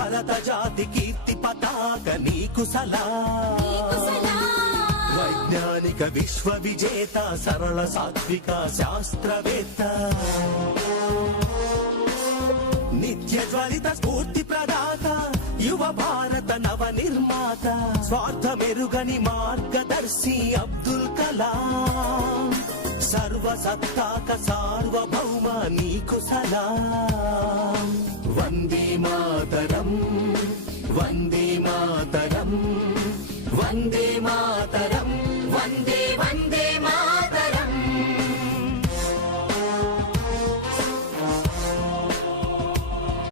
భరత జాతి కీర్తి పతాక నీకు సలాం. వైజ్ఞానిక విశ్వ విజేత సరళ సాత్విక శాస్త్రవేత్త నిత్య జ్వలిత స్ఫూర్తి ప్రదాత యువ భారత నవ నిర్మాత స్వార్థమెరుగని మార్గదర్శి అబ్దుల్ కలాం. సర్వసత్తాక సార్వభౌమ నీకు సలాం. వందే మాతరం వందే మాతరం వందే మాతరం వందే